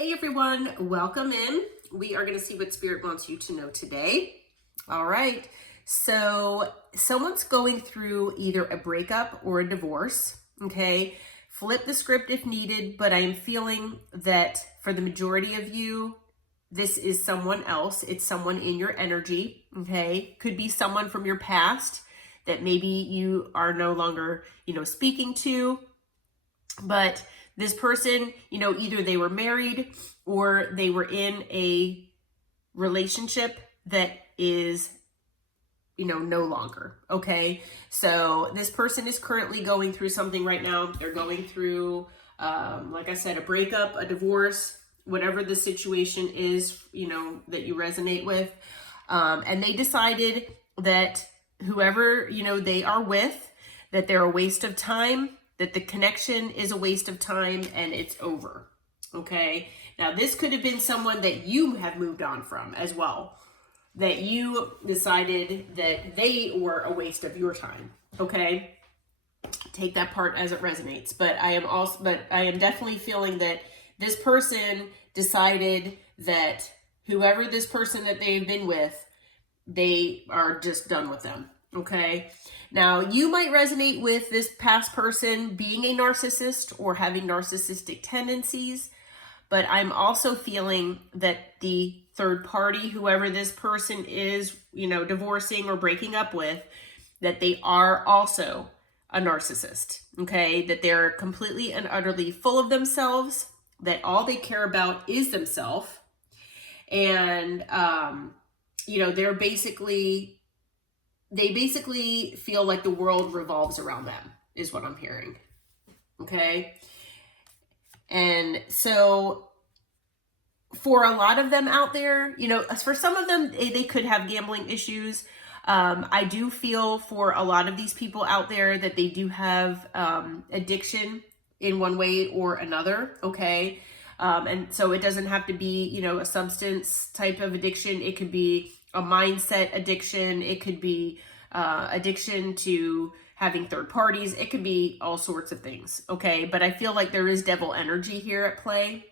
Hey everyone, welcome in. We are going to see what Spirit wants you to know today. All right, so someone's going through either a breakup or a divorce, okay? Flip the script if needed, but I am feeling that for the majority of you, this is someone else. It's someone in your energy, okay? Could be someone from your past that maybe you are no longer, speaking to, but this person, either they were married or they were in a relationship that is, no longer. Okay. So this person is currently going through something right now. They're going through, like I said, a breakup, a divorce, whatever the situation is, that you resonate with. And they decided that whoever, they are with, that they're a waste of time, that the connection is a waste of time and it's over. Okay. Now this could have been someone that you have moved on from as well, that you decided that they were a waste of your time. Okay. Take that part as it resonates. But I am definitely feeling that this person decided that whoever this person that they've been with, they are just done with them. Okay. Now you might resonate with this past person being a narcissist or having narcissistic tendencies, but I'm also feeling that the third party, whoever this person is, divorcing or breaking up with, that they are also a narcissist. Okay. That they're completely and utterly full of themselves, that all they care about is themselves. And, they basically feel like the world revolves around them, is what I'm hearing. Okay. And so for a lot of them out there, for some of them, they could have gambling issues. I do feel for a lot of these people out there that they do have addiction in one way or another. Okay. And so it doesn't have to be, a substance type of addiction. It could be a mindset addiction. It could be addiction to having third parties. It could be all sorts of things. Okay. But I feel like there is devil energy here at play.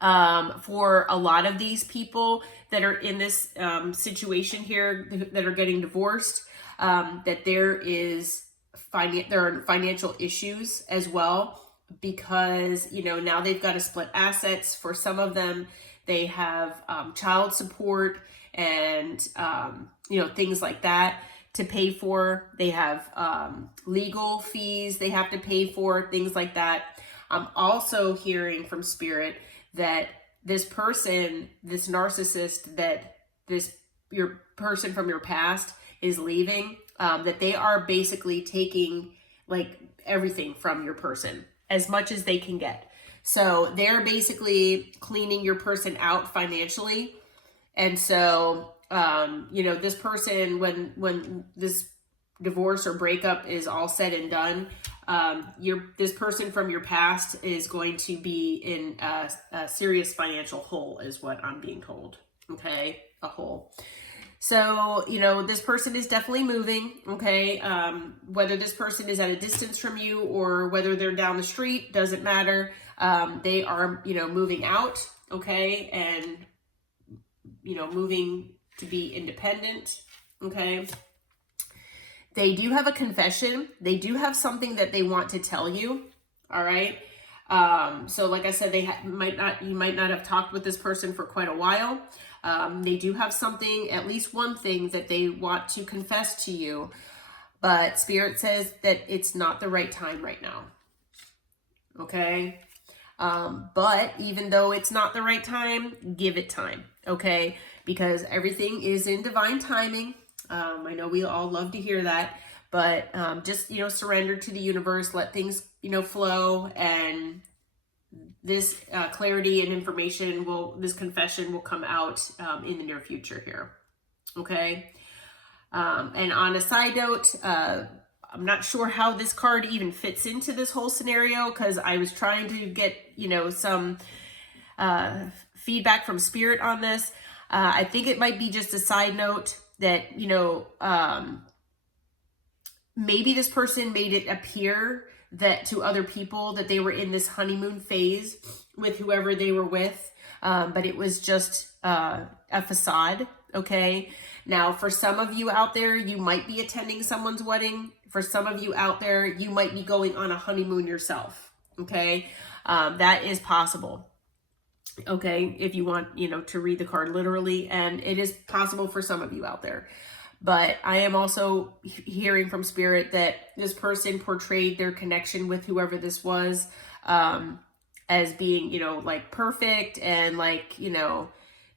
For a lot of these people that are in this situation here that are getting divorced, that there are financial issues as well, because, now they've got to split assets. For some of them, they have child support and, things like that to pay for. They have legal fees they have to pay for, things like that. I'm also hearing from Spirit that this person, this narcissist, that your person from your past is leaving, that they are basically taking like everything from your person, as much as they can get. So they're basically cleaning your person out financially. And so, this person, when this divorce or breakup is all said and done, this person from your past is going to be in a serious financial hole, is what I'm being told. Okay, a hole. So, this person is definitely moving. Okay, whether this person is at a distance from you or whether they're down the street, doesn't matter. They are, moving out. Okay, and moving to be independent. Okay. They do have a confession. They do have something that they want to tell you. All right. So like I said, you might not have talked with this person for quite a while. They do have something, at least one thing that they want to confess to you, but Spirit says that it's not the right time right now. Okay. But even though it's not the right time, give it time. Okay. Because everything is in divine timing. I know we all love to hear that, but just, surrender to the universe, let things, flow, and this clarity and information this confession will come out in the near future here. Okay. And on a side note, I'm not sure how this card even fits into this whole scenario, because I was trying to get, some feedback from Spirit on this. I think it might be just a side note that, maybe this person made it appear that to other people that they were in this honeymoon phase with whoever they were with, but it was just a facade, okay? Now, for some of you out there, you might be attending someone's wedding. For some of you out there, you might be going on a honeymoon yourself, okay? That is possible, okay? If you want, to read the card literally, and it is possible for some of you out there. But I am also hearing from Spirit that this person portrayed their connection with whoever this was as being, like perfect, and like,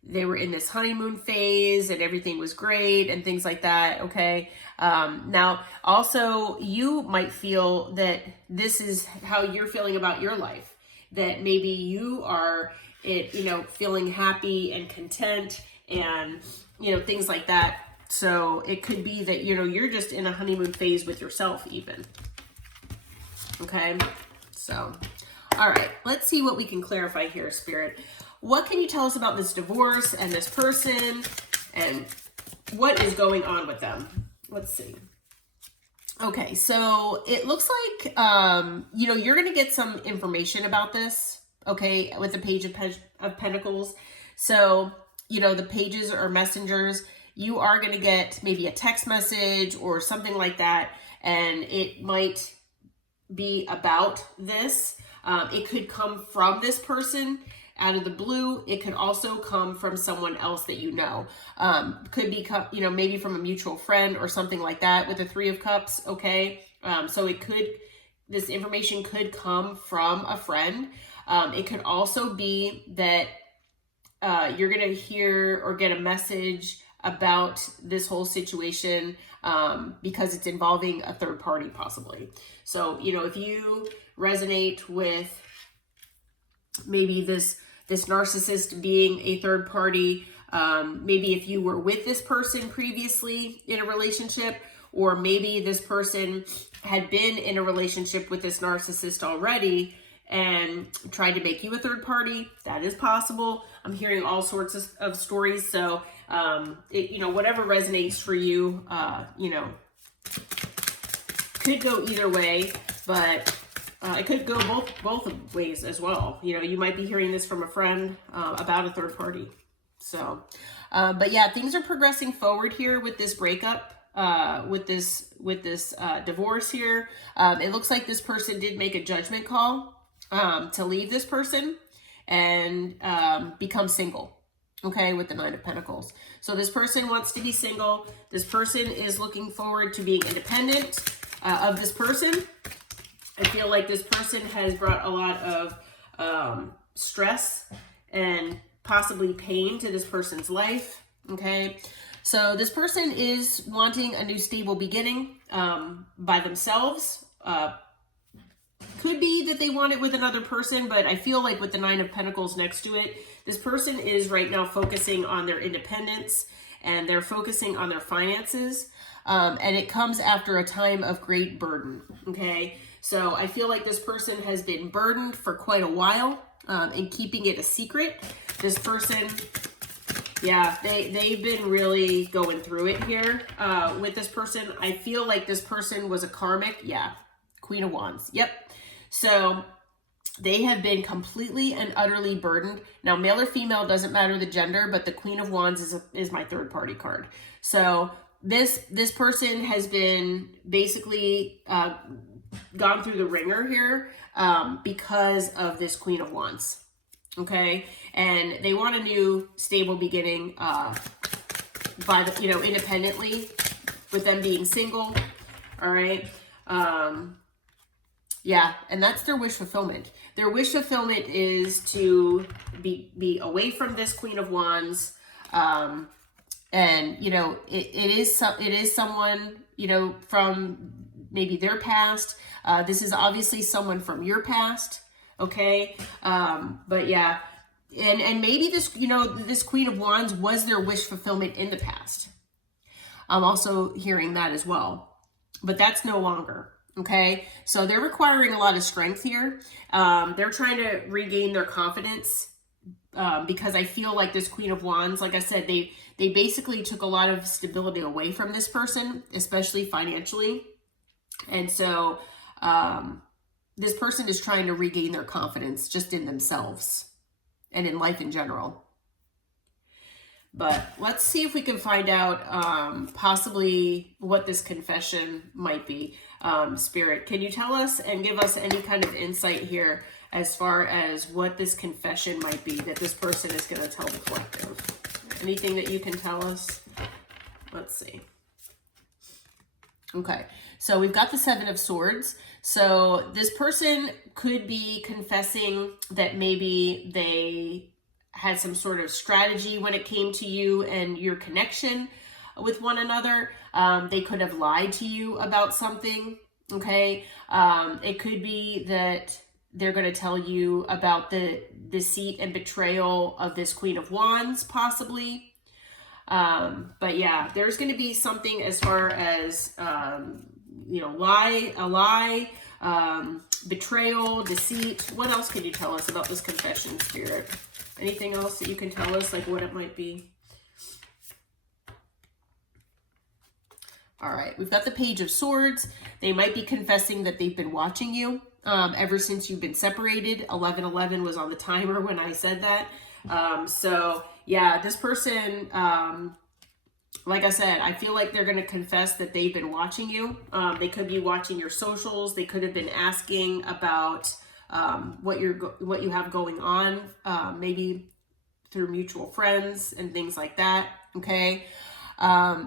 they were in this honeymoon phase and everything was great and things like that, okay? Now, also, you might feel that this is how you're feeling about your life, that maybe you are, feeling happy and content and, things like that. So it could be that, you're just in a honeymoon phase with yourself even. Okay. So, all right, let's see what we can clarify here, Spirit. What can you tell us about this divorce and this person and what is going on with them? Let's see. Okay. So it looks like, you're going to get some information about this. Okay. With the Page of Pentacles. So, the pages are messengers. You are going to get maybe a text message or something like that, and it might be about this. It could come from this person out of the blue. It could also come from someone else that you know. Could be, maybe from a mutual friend or something like that with the Three of Cups, okay? So this information could come from a friend. It could also be that you're going to hear or get a message about this whole situation because it's involving a third party possibly. So, if you resonate with maybe this narcissist being a third party, maybe if you were with this person previously in a relationship, or maybe this person had been in a relationship with this narcissist already and tried to make you a third party, that is possible. I'm hearing all sorts of stories. So, whatever resonates for you, could go either way, but it could go both ways as well. You might be hearing this from a friend about a third party. So, but yeah, things are progressing forward here with this breakup, with this divorce here. It looks like this person did make a judgment call to leave this person and become single. Okay, with the Nine of Pentacles. So this person wants to be single. This person is looking forward to being independent of this person. I feel like this person has brought a lot of stress and possibly pain to this person's life. Okay, so this person is wanting a new stable beginning by themselves. Could be that they want it with another person, but I feel like with the Nine of Pentacles next to it, this person is right now focusing on their independence and they're focusing on their finances. And it comes after a time of great burden. Okay. So I feel like this person has been burdened for quite a while and keeping it a secret. This person, yeah, they've been really going through it here with this person. I feel like this person was a karmic. Yeah. Queen of Wands. Yep. So they have been completely and utterly burdened. Now, male or female, doesn't matter the gender, but the Queen of Wands is my third party card. So this person has been basically gone through the ringer here because of this Queen of Wands. Okay. And they want a new stable beginning independently, with them being single. All right. Yeah, and that's their wish fulfillment. Their wish fulfillment is to be away from this Queen of Wands, and it is someone from maybe their past. This is obviously someone from your past, okay? But yeah, and maybe this this Queen of Wands was their wish fulfillment in the past. I'm also hearing that as well, but that's no longer. Okay, so they're requiring a lot of strength here. They're trying to regain their confidence because I feel like this Queen of Wands, like I said, they basically took a lot of stability away from this person, especially financially. And so, this person is trying to regain their confidence just in themselves and in life in general. But let's see if we can find out possibly what this confession might be. Spirit, can you tell us and give us any kind of insight here as far as what this confession might be that this person is going to tell the collective? Anything that you can tell us? Let's see. Okay, so we've got the Seven of Swords. So this person could be confessing that maybe they had some sort of strategy when it came to you and your connection with one another. They could have lied to you about something, okay? It could be that they're going to tell you about the deceit and betrayal of this Queen of Wands, possibly. But yeah, there's going to be something as far as, you know, a lie, betrayal, deceit. What else can you tell us about this confession, Spirit? Anything else that you can tell us, like what it might be? All right, we've got the Page of Swords. They might be confessing that they've been watching you ever since you've been separated. 1111 was on the timer when I said that. So yeah, this person, like I said, I feel like they're going to confess that they've been watching you. They could be watching your socials. They could have been asking about what you have going on, maybe through mutual friends and things like that. Okay.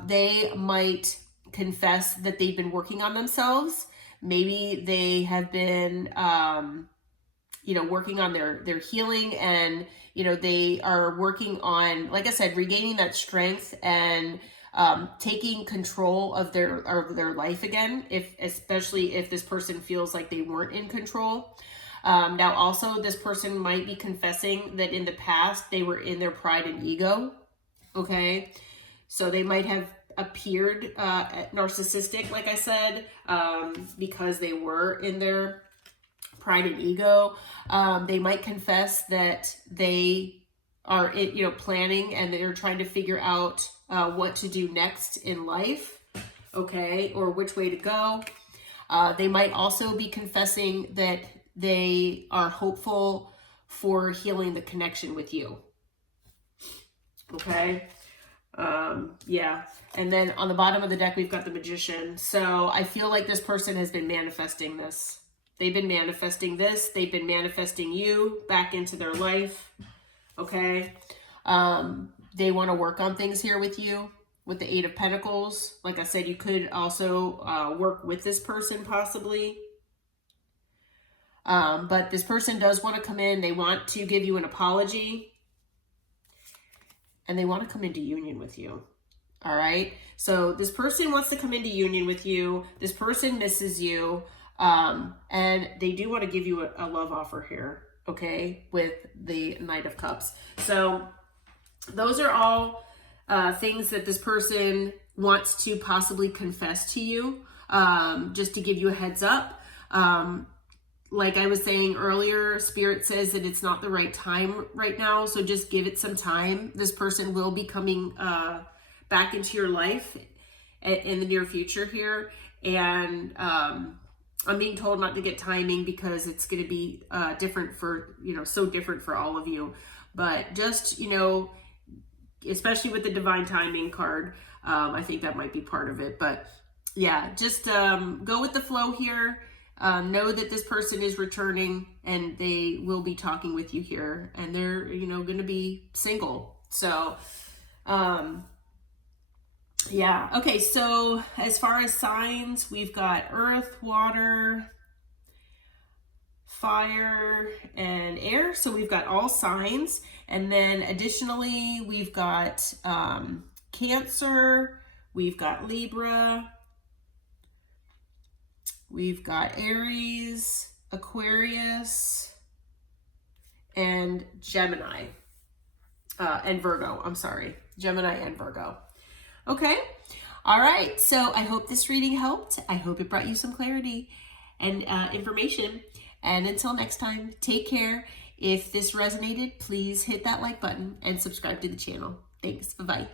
They might confess that they've been working on themselves. Maybe they have been, you know, working on their healing, and, you know, they are working on, like I said, regaining that strength and taking control of their life again, especially if this person feels like they weren't in control. Now, also, this person might be confessing that in the past they were in their pride and ego, okay? So they might have appeared narcissistic, like I said, because they were in their pride and ego. They might confess that they are, you know, planning and they're trying to figure out what to do next in life, okay, or which way to go. They might also be confessing that they are hopeful for healing the connection with you. Okay. Yeah. And then on the bottom of the deck, we've got the Magician. So I feel like this person has been manifesting this. They've been manifesting this. They've been manifesting you back into their life. Okay. They want to work on things here with you with the Eight of Pentacles. Like I said, you could also work with this person possibly. But this person does want to come in. They want to give you an apology. And they want to come into union with you. All right. So this person wants to come into union with you. This person misses you. And they do want to give you a love offer here. Okay. With the Knight of Cups. So those are all things that this person wants to possibly confess to you. Just to give you a heads up. Like I was saying earlier, Spirit says that it's not the right time right now. So just give it some time. This person will be coming back into your life in the near future here. And I'm being told not to get timing because it's going to be different for, you know, so different for all of you. But just, you know, especially with the divine timing card, I think that might be part of it. But yeah, just go with the flow here. Know that this person is returning and they will be talking with you here, and they're, you know, going to be single. So, yeah. Okay. So as far as signs, we've got earth, water, fire, and air. So we've got all signs. And then additionally, we've got, Cancer, we've got Libra, we've got Aries, Aquarius, and Gemini, and Virgo. I'm sorry, Gemini and Virgo. Okay. All right. So I hope this reading helped. I hope it brought you some clarity and information. And until next time, take care. If this resonated, please hit that like button and subscribe to the channel. Thanks. Bye-bye.